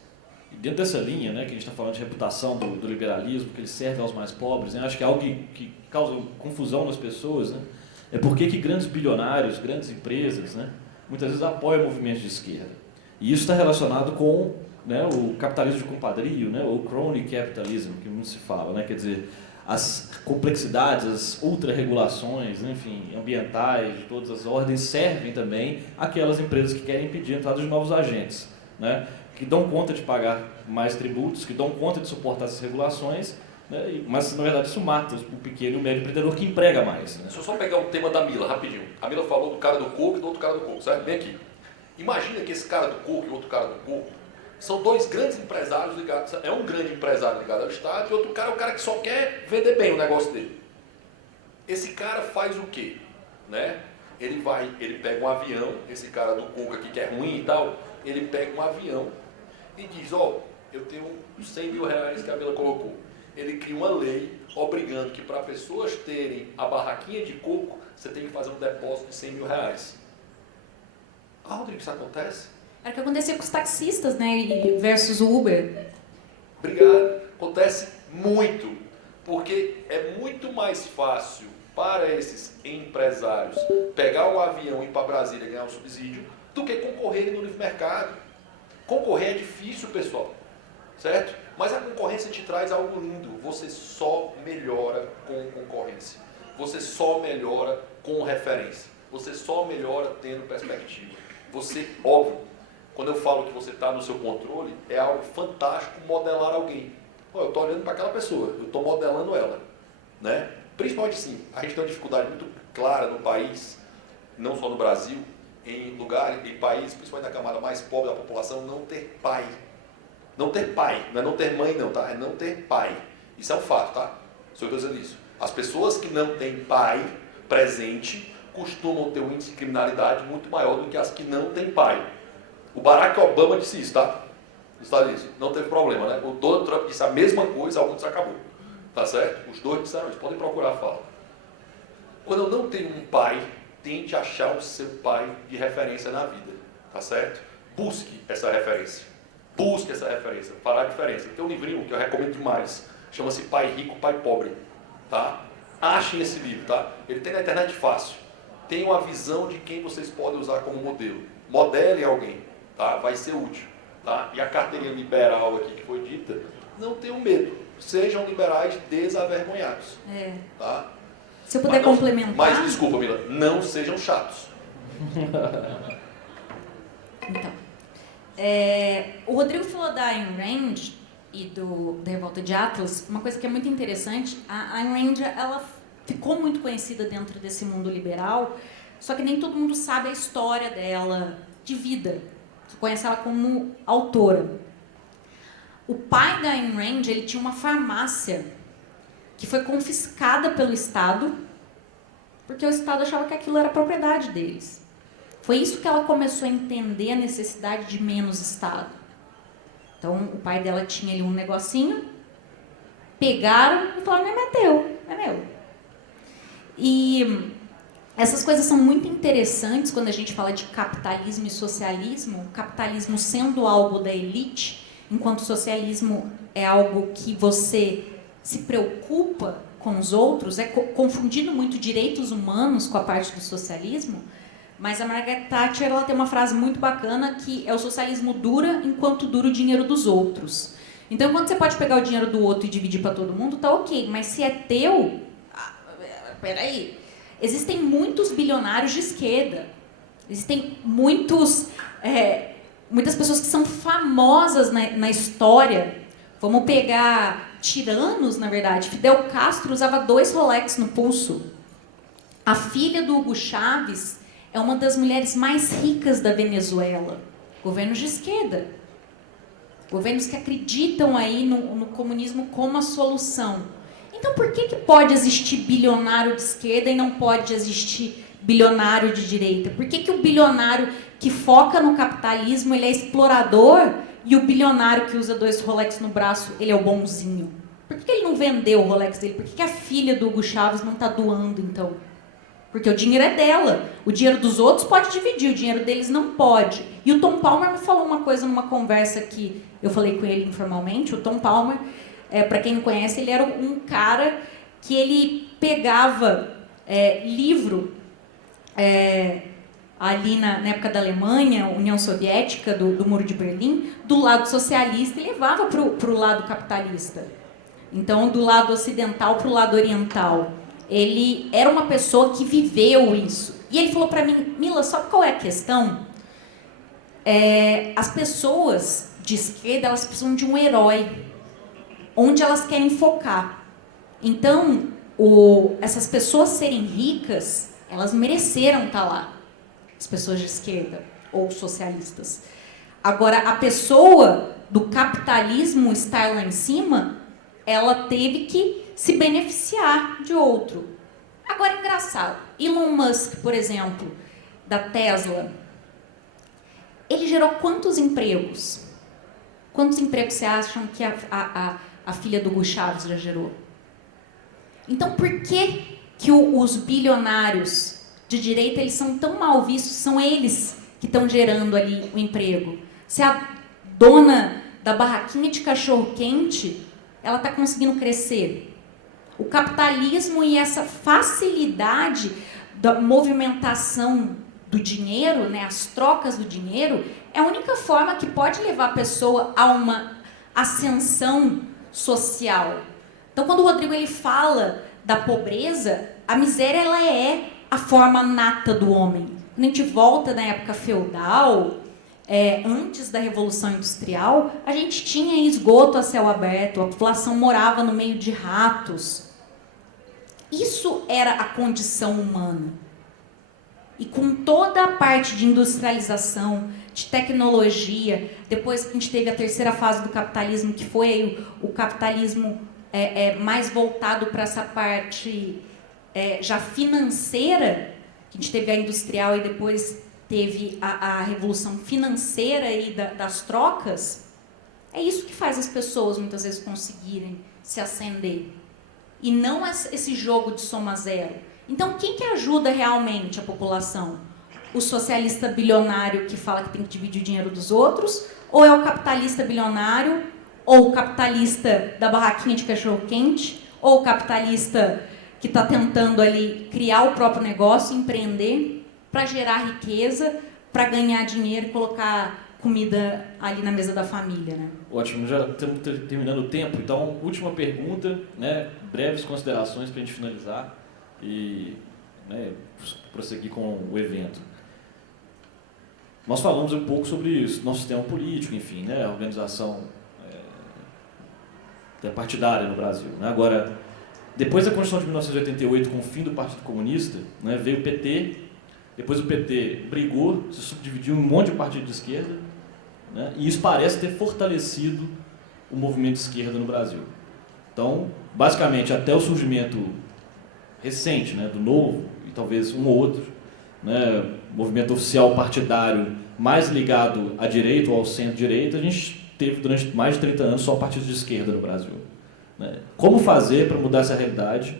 E dentro dessa linha, né, que a gente está falando de reputação do liberalismo, que ele serve aos mais pobres, né, acho que é algo que causa confusão nas pessoas, né, é porque que grandes bilionários, grandes empresas, né, muitas vezes apoiam movimentos de esquerda. E isso está relacionado com né, o capitalismo de compadrio, né, ou crony capitalism, que muito se fala, né, quer dizer, as complexidades, as ultra-regulações, enfim, ambientais, de todas as ordens, servem também àquelas empresas que querem impedir a entrada de novos agentes, né, que dão conta de pagar mais tributos, que dão conta de suportar essas regulações, né, mas, na verdade, isso mata o pequeno e o médio empreendedor que emprega mais. Né? Deixa eu só pegar o tema da Mila, rapidinho. A Mila falou do cara do coco e do outro cara do coco, certo? Bem aqui. Imagina que esse cara do coco e o outro cara do coco são dois grandes empresários ligados. É um grande empresário ligado ao Estado e outro cara é o cara que só quer vender bem o negócio dele. Esse cara faz o quê? Né? Ele pega um avião, esse cara do coco aqui que é ruim e tal, ele pega um avião e diz, eu tenho os 100 mil reais que a Mila colocou. Ele cria uma lei obrigando que para pessoas terem a barraquinha de coco, você tem que fazer um depósito de 100 mil reais. Rodrigo, isso acontece? Era o que acontecia com os taxistas, né, versus o Uber. Obrigado. Acontece muito, porque é muito mais fácil para esses empresários pegar um avião e ir para Brasília e ganhar um subsídio do que concorrerem no livre mercado. Concorrer é difícil, pessoal, certo? Mas a concorrência te traz algo lindo. Você só melhora com concorrência. Você só melhora com referência. Você só melhora tendo perspectiva. Você, óbvio, quando eu falo que você está no seu controle, é algo fantástico modelar alguém. Eu estou olhando para aquela pessoa, eu estou modelando ela. Né? Principalmente sim, a gente tem uma dificuldade muito clara no país, não só no Brasil, em países, principalmente na camada mais pobre da população, não ter pai. Não ter pai, não é não ter mãe não, tá? É não ter pai. Isso é um fato, tá? Sou eu que estou dizendo isso. As pessoas que não têm pai presente costumam ter um índice de criminalidade muito maior do que as que não têm pai. O Barack Obama disse isso, tá? Não teve problema, né? O Donald Trump disse a mesma coisa, alguns acabou. Tá certo? Os dois disseram isso, podem procurar a fala. Quando eu não tenho um pai, tente achar o seu pai de referência na vida, tá certo? Busque essa referência. Busque essa referência, fará a diferença. Tem um livrinho que eu recomendo demais, chama-se Pai Rico, Pai Pobre, tá? Achem esse livro, tá? Ele tem na internet fácil. Tenham a visão de quem vocês podem usar como modelo. Modelem alguém, tá? Vai ser útil, tá? E a carteirinha liberal aqui que foi dita, não tenham medo. Sejam liberais desavergonhados, tá? Se eu puder complementar... Mas, desculpa, Mila, não sejam chatos. Então, o Rodrigo falou da Ayn Rand e da Revolta de Atlas. Uma coisa que é muito interessante, a Ayn Rand, ela ficou muito conhecida dentro desse mundo liberal, só que nem todo mundo sabe a história dela de vida. Você conhece ela como autora. O pai da Ayn Rand, ele tinha uma farmácia que foi confiscada pelo Estado, porque o Estado achava que aquilo era propriedade deles. Foi isso que ela começou a entender a necessidade de menos Estado. Então, o pai dela tinha ali um negocinho, pegaram e falaram, não é teu, é meu. E essas coisas são muito interessantes quando a gente fala de capitalismo e socialismo, o capitalismo sendo algo da elite, enquanto o socialismo é algo que você se preocupa com os outros, confundindo muito direitos humanos com a parte do socialismo, mas a Margaret Thatcher ela tem uma frase muito bacana que é o socialismo dura enquanto dura o dinheiro dos outros. Então, quando você pode pegar o dinheiro do outro e dividir para todo mundo, tá ok, mas se é teu... peraí. Existem muitos bilionários de esquerda, existem muitas pessoas que são famosas na história. Vamos pegar tiranos, na verdade. Fidel Castro usava 2 Rolex no pulso. A filha do Hugo Chávez é uma das mulheres mais ricas da Venezuela. Governos de esquerda. Governos que acreditam aí no comunismo como a solução. Então, por que pode existir bilionário de esquerda e não pode existir bilionário de direita? Por que o bilionário que foca no capitalismo ele é explorador e o bilionário que usa 2 Rolex no braço ele é o bonzinho? Por que ele não vendeu o Rolex dele? Por que a filha do Hugo Chávez não está doando, então? Porque o dinheiro é dela. O dinheiro dos outros pode dividir, o dinheiro deles não pode. E o Tom Palmer me falou uma coisa numa conversa que eu falei com ele informalmente. O Tom Palmer, para quem não conhece, ele era um cara que ele pegava livro ali na época da Alemanha, União Soviética, do Muro de Berlim, do lado socialista e levava para o lado capitalista. Então, do lado ocidental para o lado oriental. Ele era uma pessoa que viveu isso. E ele falou para mim, Mila, sabe qual é a questão? As pessoas de esquerda, elas precisam de um herói, onde elas querem focar. Então, essas pessoas serem ricas, elas mereceram estar lá. As pessoas de esquerda ou socialistas. Agora, a pessoa do capitalismo estar lá em cima, ela teve que se beneficiar de outro. Agora, engraçado, Elon Musk, por exemplo, da Tesla, ele gerou quantos empregos? Quantos empregos você acham que a filha do Hugo Chávez já gerou? Então, por que os bilionários de direita, eles são tão mal vistos, são eles que estão gerando ali o emprego? Se a dona da barraquinha de cachorro-quente, ela está conseguindo crescer. O capitalismo e essa facilidade da movimentação do dinheiro, né, as trocas do dinheiro, é a única forma que pode levar a pessoa a uma ascensão social. Então, quando o Rodrigo ele fala da pobreza, a miséria ela é a forma nata do homem. Quando a gente volta na época feudal, antes da Revolução Industrial, a gente tinha esgoto a céu aberto, a população morava no meio de ratos. Isso era a condição humana. E com toda a parte de industrialização, de tecnologia, depois que a gente teve a terceira fase do capitalismo, que foi o capitalismo mais voltado para essa parte já financeira, que a gente teve a industrial e depois teve a revolução financeira e das trocas, é isso que faz as pessoas muitas vezes conseguirem se ascender. E não esse jogo de soma zero. Então, quem que ajuda realmente a população? O socialista bilionário que fala que tem que dividir o dinheiro dos outros? Ou é o capitalista bilionário? Ou o capitalista da barraquinha de cachorro-quente? Ou o capitalista que está tentando ali criar o próprio negócio, empreender, para gerar riqueza, para ganhar dinheiro e colocar comida ali na mesa da família, né? Ótimo, já estamos terminando o tempo, então, última pergunta, né, breves considerações para a gente finalizar e, né, prosseguir com o evento. Nós falamos um pouco sobre isso, nosso sistema político, enfim, né, a organização partidária no Brasil. Né? Agora, depois da Constituição de 1988, com o fim do Partido Comunista, né, veio o PT, depois o PT brigou, se subdividiu em um monte de partido de esquerda, né, e isso parece ter fortalecido o movimento de esquerda no Brasil. Então, basicamente, até o surgimento recente, né, do Novo, e talvez um ou outro, né, movimento oficial partidário mais ligado à direita ou ao centro-direita, a gente teve durante mais de 30 anos só partidos de esquerda no Brasil. Né? Como fazer para mudar essa realidade?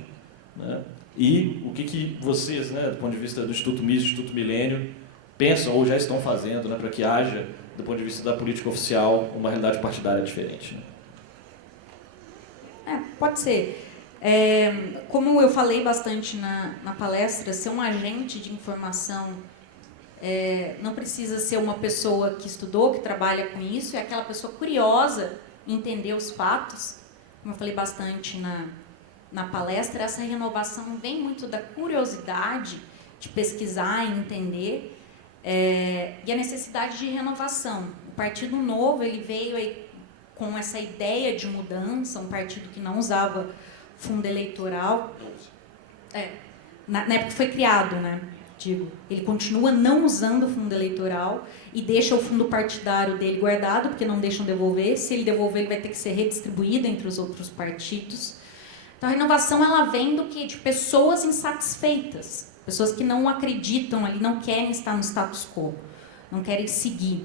Né? E o que vocês, né, do ponto de vista do Instituto Mises, do Instituto Milênio, pensam ou já estão fazendo, né, para que haja, do ponto de vista da política oficial, uma realidade partidária diferente? Né? Pode ser. Como eu falei bastante na palestra, ser um agente de informação não precisa ser uma pessoa que estudou, que trabalha com isso, é aquela pessoa curiosa em entender os fatos. Como eu falei bastante na palestra, essa renovação vem muito da curiosidade de pesquisar e entender e a necessidade de renovação. O Partido Novo ele veio aí com essa ideia de mudança, um partido que não usava fundo eleitoral. Na época que foi criado, né? Digo, ele continua não usando o fundo eleitoral e deixa o fundo partidário dele guardado, porque não deixam devolver. Se ele devolver, ele vai ter que ser redistribuído entre os outros partidos. Então, a renovação ela vem do quê? De pessoas insatisfeitas, pessoas que não acreditam ali, não querem estar no status quo, não querem seguir.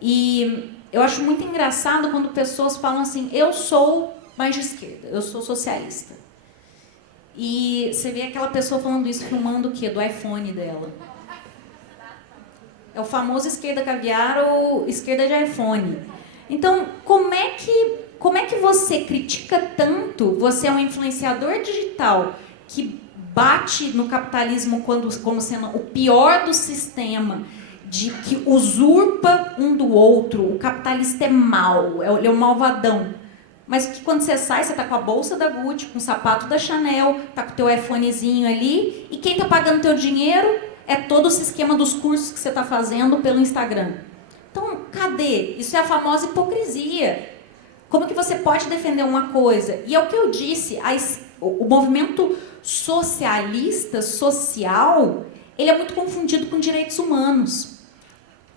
E eu acho muito engraçado quando pessoas falam assim, eu sou mais de esquerda, eu sou socialista. E você vê aquela pessoa falando isso, filmando o quê? Do iPhone dela. É o famoso esquerda caviar ou esquerda de iPhone. Então, como é que você critica tanto? Você é um influenciador digital que bate no capitalismo como sendo o pior do sistema, de que usurpa um do outro, o capitalista é mau, ele é um malvadão. Mas que quando você sai, você tá com a bolsa da Gucci, com o sapato da Chanel, tá com o teu iPhonezinho ali, e quem tá pagando teu dinheiro é todo esse esquema dos cursos que você tá fazendo pelo Instagram. Então, cadê? Isso é a famosa hipocrisia. Como que você pode defender uma coisa? E é o que eu disse, o movimento socialista, social, ele é muito confundido com direitos humanos.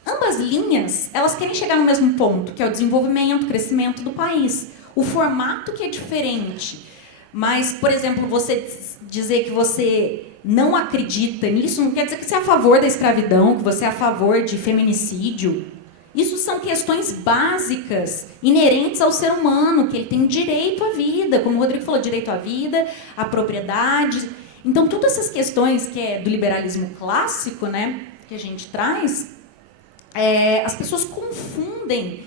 Ambas linhas, elas querem chegar no mesmo ponto, que é o desenvolvimento, o crescimento do país. O formato que é diferente. Mas, por exemplo, você dizer que você não acredita nisso, não quer dizer que você é a favor da escravidão, que você é a favor de feminicídio. Isso são questões básicas, inerentes ao ser humano, que ele tem direito à vida, como o Rodrigo falou, direito à vida, à propriedade. Então, todas essas questões que é do liberalismo clássico, né, que a gente traz, as pessoas confundem.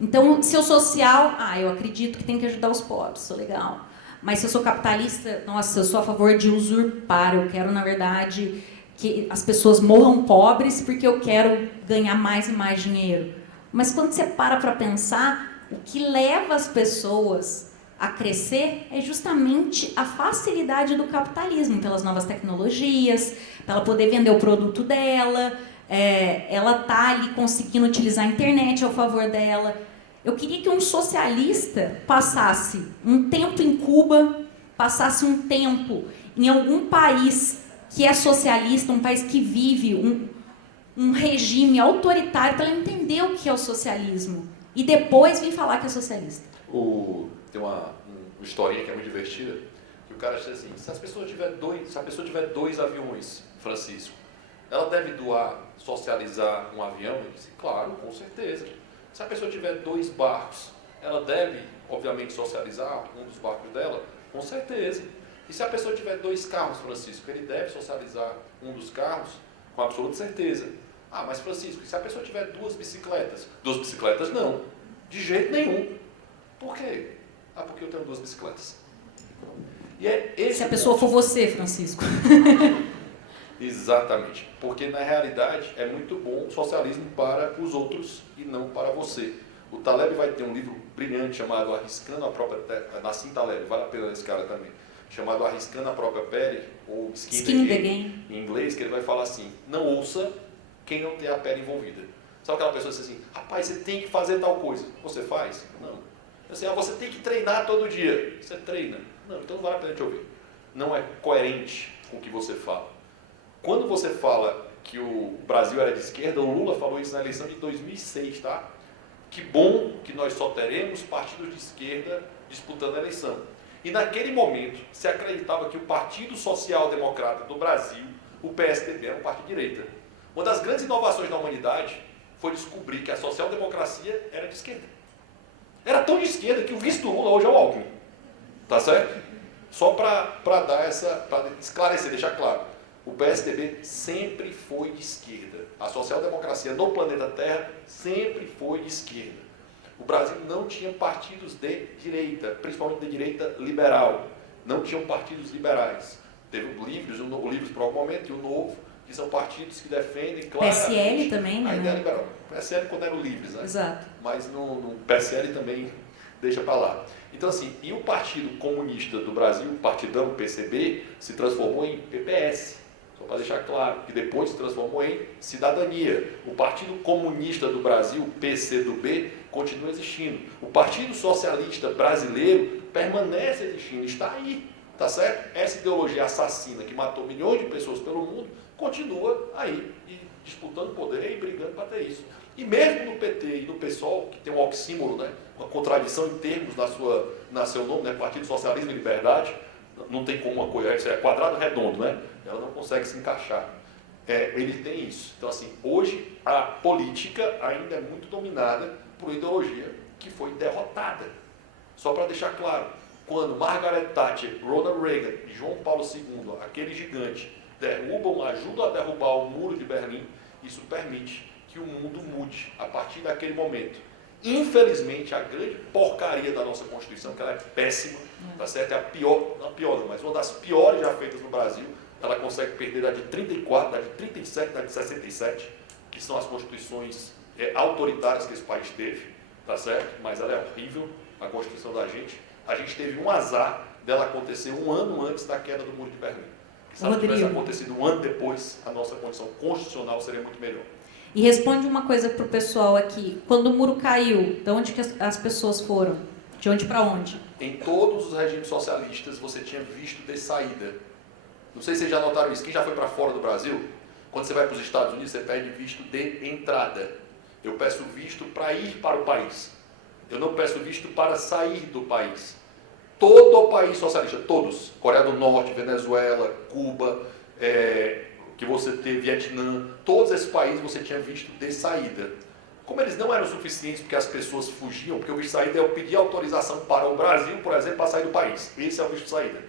Então, se eu sou social, eu acredito que tem que ajudar os pobres, sou legal. Mas se eu sou capitalista, nossa, eu sou a favor de usurpar, eu quero, na verdade, que as pessoas morram pobres porque eu quero ganhar mais e mais dinheiro. Mas quando você para pensar, o que leva as pessoas a crescer é justamente a facilidade do capitalismo, pelas novas tecnologias, para ela poder vender o produto dela, ela tá ali conseguindo utilizar a internet ao favor dela. Eu queria que um socialista passasse um tempo em Cuba, passasse um tempo em algum país que é socialista, um país que vive um regime autoritário, para ele entender o que é o socialismo. E depois vir falar que é socialista. Tem uma historinha que é muito divertida, que o cara diz assim, se a pessoa tiver dois aviões, Francisco, ela deve socializar um avião? Eu disse, claro, com certeza. Se a pessoa tiver 2 barcos, ela deve, obviamente, socializar um dos barcos dela? Com certeza. E se a pessoa tiver 2 carros, Francisco, ele deve socializar um dos carros? Com absoluta certeza. Mas Francisco, e se a pessoa tiver 2 bicicletas? 2 bicicletas não, de jeito nenhum. Por quê? Porque eu tenho 2 bicicletas. E se a pessoa for você, Francisco. Exatamente, porque na realidade é muito bom o socialismo para os outros e não para você. O Taleb vai ter um livro brilhante chamado Arriscando a Própria Pele, Nassim Taleb, vale a pena esse cara também, chamado Arriscando a Própria Pele, ou Skin the Game, em inglês, que ele vai falar assim, não ouça quem não tem a pele envolvida. Sabe aquela pessoa que diz assim, rapaz, você tem que fazer tal coisa, você faz? Não. Assim, você tem que treinar todo dia, você treina? Não, então não vale a pena te ouvir. Não é coerente com o que você fala. Quando você fala que o Brasil era de esquerda, o Lula falou isso na eleição de 2006, tá? Que bom que nós só teremos partidos de esquerda disputando a eleição. E naquele momento, se acreditava que o Partido Social Democrata do Brasil, o PSDB, era um partido de direita. Uma das grandes inovações da humanidade foi descobrir que a social-democracia era de esquerda. Era tão de esquerda que o vice do Lula hoje é o Alckmin. Tá certo? Só para esclarecer, deixar claro. O PSDB sempre foi de esquerda. A social-democracia no planeta Terra sempre foi de esquerda. O Brasil não tinha partidos de direita, principalmente de direita liberal. Não tinham partidos liberais. Teve o Livres por algum momento e o Novo, que são partidos que defendem claramente... PSL também, né? A ideia liberal. PSL quando era o Livres, né? Exato. Mas no PSL também deixa para lá. Então assim, e o Partido Comunista do Brasil, o partidão PCB, se transformou em PPS. Só para deixar claro, que depois se transformou em Cidadania. O Partido Comunista do Brasil, PCdoB, continua existindo. O Partido Socialista Brasileiro permanece existindo, está aí, tá certo? Essa ideologia assassina que matou milhões de pessoas pelo mundo, continua aí, e disputando poder e brigando para ter isso. E mesmo no PT e no PSOL, que tem um oxímoro, né, uma contradição em termos na seu nome, né, Partido Socialismo e Liberdade, não tem como uma coisa, é quadrado redondo, né? Ela não consegue se encaixar. Ele tem isso. Então, assim, hoje a política ainda é muito dominada por uma ideologia que foi derrotada. Só para deixar claro, quando Margaret Thatcher, Ronald Reagan e João Paulo II, aquele gigante, ajudam a derrubar o muro de Berlim, isso permite que o mundo mude a partir daquele momento. Infelizmente, a grande porcaria da nossa Constituição, que ela é péssima, tá certo? É a pior, não, mas uma das piores já feitas no Brasil, ela consegue perder a de 34, a de 37, a de 67, que são as constituições autoritárias que esse país teve, tá certo? Mas ela é horrível, a Constituição da gente. A gente teve um azar dela acontecer um ano antes da queda do Muro de Berlim. Se ela tivesse acontecido um ano depois, a nossa condição constitucional seria muito melhor. E responde uma coisa para o pessoal aqui. Quando o muro caiu, de onde que as pessoas foram? De onde para onde? Em todos os regimes socialistas, você tinha visto de saída. Não sei se vocês já notaram isso. Quem já foi para fora do Brasil, quando você vai para os Estados Unidos, você pede visto de entrada. Eu peço visto para ir para o país. Eu não peço visto para sair do país. Todo o país socialista, todos, Coreia do Norte, Venezuela, Cuba, que você teve, Vietnã, todos esses países você tinha visto de saída. Como eles não eram suficientes porque as pessoas fugiam, porque o visto de saída é eu pedir autorização para o Brasil, por exemplo, para sair do país. Esse é o visto de saída.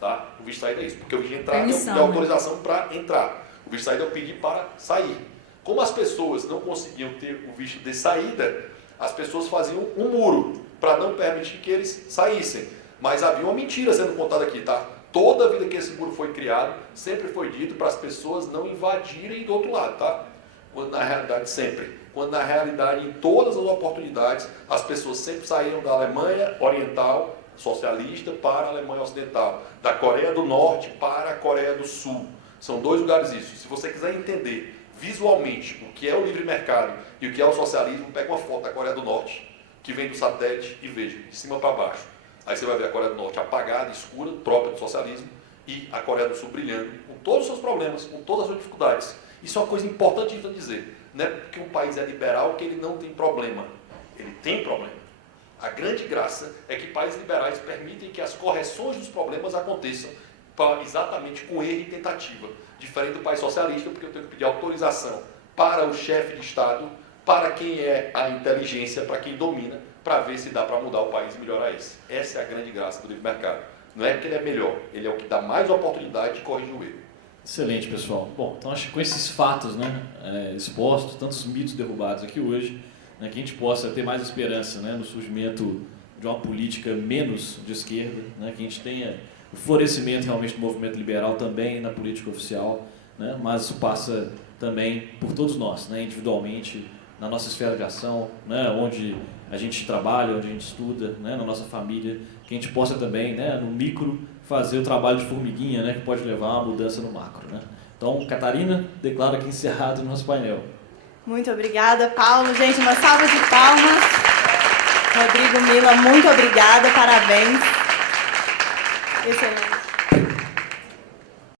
Tá? O visto de saída é isso, porque o visto de entrada é eu pedir autorização para entrar. O visto de saída é eu pedir para sair. Como as pessoas não conseguiam ter o visto de saída, as pessoas faziam um muro para não permitir que eles saíssem. Mas havia uma mentira sendo contada aqui, tá? Toda a vida que esse muro foi criado, sempre foi dito para as pessoas não invadirem do outro lado, tá? Quando na realidade sempre. Quando na realidade, em todas as oportunidades, as pessoas sempre saíram da Alemanha Oriental, socialista, para a Alemanha Ocidental. Da Coreia do Norte para a Coreia do Sul. São dois lugares isso. Se você quiser entender visualmente o que é o livre mercado e o que é o socialismo, pega uma foto da Coreia do Norte, que vem do satélite, e veja, de cima para baixo. Aí você vai ver a Coreia do Norte apagada, escura, própria do socialismo, e a Coreia do Sul brilhando, com todos os seus problemas, com todas as suas dificuldades. Isso é uma coisa importante de dizer. Não é porque um país é liberal que ele não tem problema. Ele tem problema. A grande graça é que países liberais permitem que as correções dos problemas aconteçam exatamente com erro e tentativa. Diferente do país socialista, porque eu tenho que pedir autorização para o chefe de Estado, para quem é a inteligência, para quem domina, para ver se dá para mudar o país e melhorar esse. Essa é a grande graça do livre mercado. Não é porque ele é melhor, ele é o que dá mais oportunidade de corrigir o erro. Excelente, pessoal. Bom, então acho que com esses fatos, né, expostos, tantos mitos derrubados aqui hoje, né, que a gente possa ter mais esperança, né, no surgimento de uma política menos de esquerda, né, que a gente tenha o florescimento realmente do movimento liberal também na política oficial, né, mas isso passa também por todos nós, né, individualmente, na nossa esfera de ação, né, onde a gente trabalha, onde a gente estuda, né, na nossa família, que a gente possa também, né, no micro, fazer o trabalho de formiguinha, né, que pode levar a uma mudança no macro, né. Então, Catarina, declaro aqui encerrado o nosso painel. Muito obrigada, Paulo. Gente, uma salva de palmas. Rodrigo Mila, muito obrigada, parabéns. Excelente.